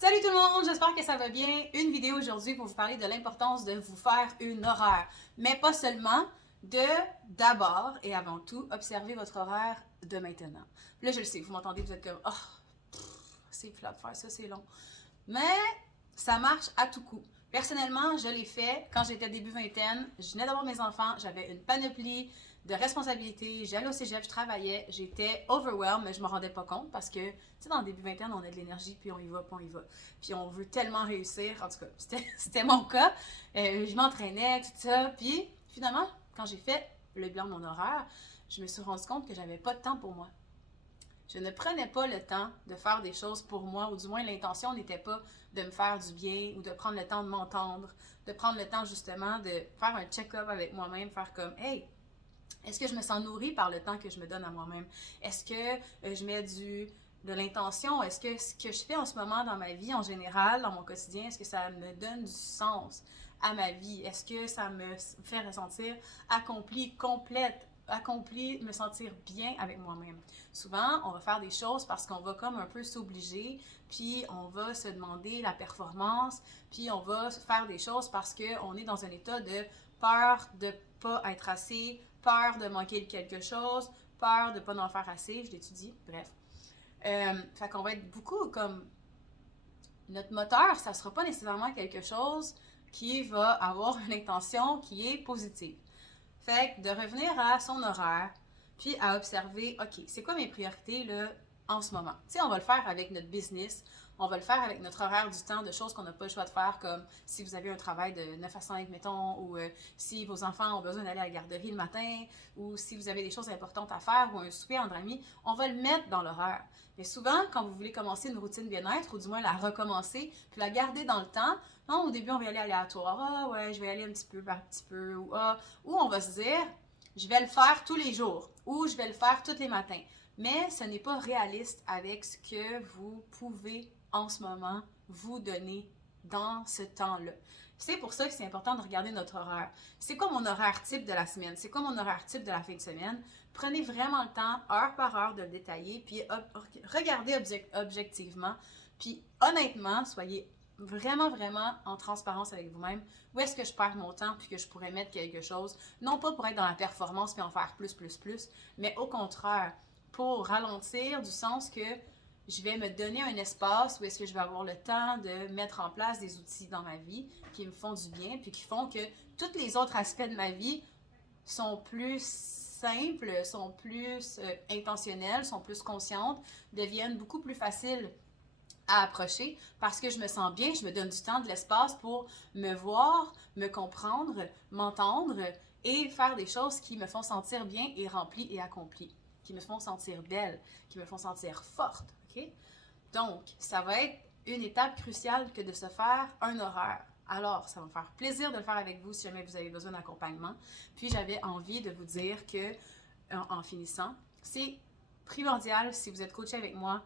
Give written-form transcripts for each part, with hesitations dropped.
Salut tout le monde, j'espère que ça va bien. Une vidéo aujourd'hui pour vous parler de l'importance de vous faire une horaire. Mais pas seulement, d'abord et avant tout, observer votre horaire de maintenant. Là, je le sais, vous m'entendez, vous êtes comme, oh, c'est plat de faire ça, c'est long. Mais ça marche à tout coup. Personnellement, je l'ai fait quand j'étais début vingtaine. Je venais d'avoir mes enfants, j'avais une panoplie de responsabilités. J'allais au cégep, je travaillais, j'étais overwhelmed, mais je ne me rendais pas compte parce que, tu sais, dans le début vingtaine, on a de l'énergie, puis on y va, puis on y va. Puis on veut tellement réussir. En tout cas, c'était mon cas. Je m'entraînais, tout ça. Puis finalement, quand j'ai fait le bilan de mon horaire, je me suis rendu compte que j'avais pas de temps pour moi. Je ne prenais pas le temps de faire des choses pour moi, ou du moins l'intention n'était pas de me faire du bien ou de prendre le temps de m'entendre, de prendre le temps justement de faire un check-up avec moi-même, faire comme, hey, est-ce que je me sens nourrie par le temps que je me donne à moi-même? Est-ce que je mets de l'intention? Est-ce que ce que je fais en ce moment dans ma vie en général, dans mon quotidien, est-ce que ça me donne du sens à ma vie? Est-ce que ça me fait ressentir accomplie, complète? Accompli, me sentir bien avec moi-même. Souvent, on va faire des choses parce qu'on va comme un peu s'obliger, puis on va se demander la performance, puis on va faire des choses parce qu'on est dans un état de peur de pas être assez, peur de manquer de quelque chose, peur de pas en faire assez, je l'étudie, bref. Fait qu'on va être beaucoup comme notre moteur, ça sera pas nécessairement quelque chose qui va avoir une intention qui est positive. Fait que de revenir à son horaire, puis à observer, OK, c'est quoi mes priorités là, en ce moment? Tu sais, on va le faire avec notre business, on va le faire avec notre horaire du temps, de choses qu'on n'a pas le choix de faire, comme si vous avez un travail de 9 à 5, mettons, ou si vos enfants ont besoin d'aller à la garderie le matin, ou si vous avez des choses importantes à faire, ou un souper entre amis, on va le mettre dans l'horaire. Mais souvent, quand vous voulez commencer une routine bien-être, ou du moins la recommencer, puis la garder dans le temps, non, au début, on va y aller aléatoire. Ah ouais, je vais aller un petit peu par petit peu. Ou on va se dire, je vais le faire tous les jours. Ou je vais le faire tous les matins. Mais ce n'est pas réaliste avec ce que vous pouvez en ce moment vous donner dans ce temps-là. C'est pour ça que c'est important de regarder notre horaire. C'est quoi mon horaire type de la semaine? C'est quoi mon horaire type de la fin de semaine? Prenez vraiment le temps, heure par heure, de le détailler, puis regardez objectivement. Puis honnêtement, soyez vraiment, vraiment en transparence avec vous-même. Où est-ce que je perds mon temps puis que je pourrais mettre quelque chose, non pas pour être dans la performance puis en faire plus, mais au contraire, pour ralentir du sens que je vais me donner un espace où est-ce que je vais avoir le temps de mettre en place des outils dans ma vie qui me font du bien puis qui font que tous les autres aspects de ma vie sont plus simples, sont plus intentionnels, sont plus conscientes, deviennent beaucoup plus faciles à approcher parce que je me sens bien, je me donne du temps, de l'espace pour me voir, me comprendre, m'entendre et faire des choses qui me font sentir bien et remplie et accomplie, qui me font sentir belle, qui me font sentir forte, ok? Donc, ça va être une étape cruciale que de se faire un horaire. Alors, ça va me faire plaisir de le faire avec vous si jamais vous avez besoin d'accompagnement. Puis, j'avais envie de vous dire que, en finissant, c'est primordial si vous êtes coaché avec moi.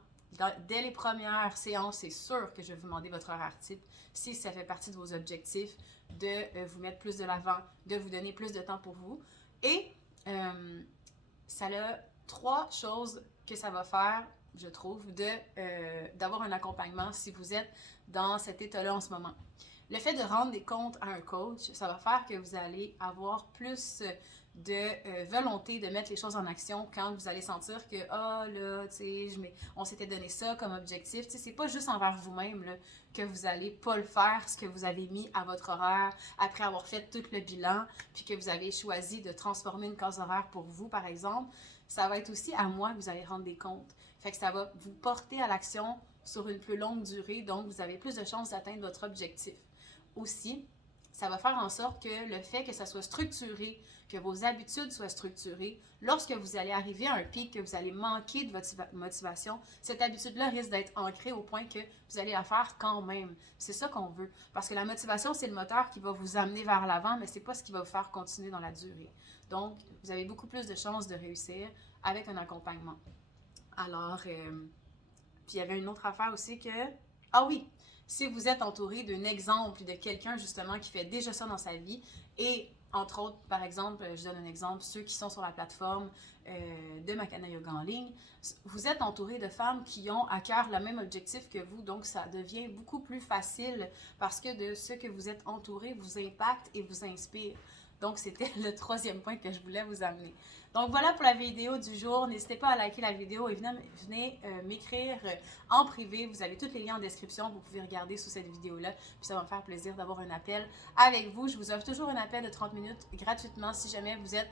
Dès les premières séances, c'est sûr que je vais vous demander votre horaire type si ça fait partie de vos objectifs, de vous mettre plus de l'avant, de vous donner plus de temps pour vous. Et ça a trois choses que ça va faire, je trouve, d'avoir un accompagnement si vous êtes dans cet état-là en ce moment. Le fait de rendre des comptes à un coach, ça va faire que vous allez avoir plus de volonté de mettre les choses en action quand vous allez sentir que ah là, tu sais, on s'était donné ça comme objectif. Tu sais, c'est pas juste envers vous-même là, que vous allez pas le faire ce que vous avez mis à votre horaire après avoir fait tout le bilan, puis que vous avez choisi de transformer une case horaire pour vous, par exemple. Ça va être aussi à moi que vous allez rendre des comptes. Fait que ça va vous porter à l'action sur une plus longue durée, donc vous avez plus de chances d'atteindre votre objectif. Aussi, ça va faire en sorte que le fait que ça soit structuré, que vos habitudes soient structurées, lorsque vous allez arriver à un pic, que vous allez manquer de votre motivation, cette habitude-là risque d'être ancrée au point que vous allez la faire quand même. C'est ça qu'on veut. Parce que la motivation, c'est le moteur qui va vous amener vers l'avant, mais ce n'est pas ce qui va vous faire continuer dans la durée. Donc, vous avez beaucoup plus de chances de réussir avec un accompagnement. Alors, puis il y avait une autre affaire aussi que, ah oui, si vous êtes entouré d'un exemple de quelqu'un justement qui fait déjà ça dans sa vie et Entre autres, par exemple, je donne un exemple, ceux qui sont sur la plateforme de Makana Yoga en ligne, vous êtes entouré de femmes qui ont à cœur le même objectif que vous, donc ça devient beaucoup plus facile parce que de ce que vous êtes entouré vous impacte et vous inspire. Donc, c'était le troisième point que je voulais vous amener. Donc, voilà pour la vidéo du jour. N'hésitez pas à liker la vidéo et venez m'écrire en privé. Vous avez tous les liens en description. Vous pouvez regarder sous cette vidéo-là. Puis, ça va me faire plaisir d'avoir un appel avec vous. Je vous offre toujours un appel de 30 minutes gratuitement si jamais vous êtes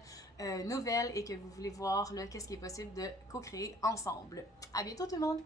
nouvelle et que vous voulez voir qu'est-ce qui est possible de co-créer ensemble. À bientôt tout le monde!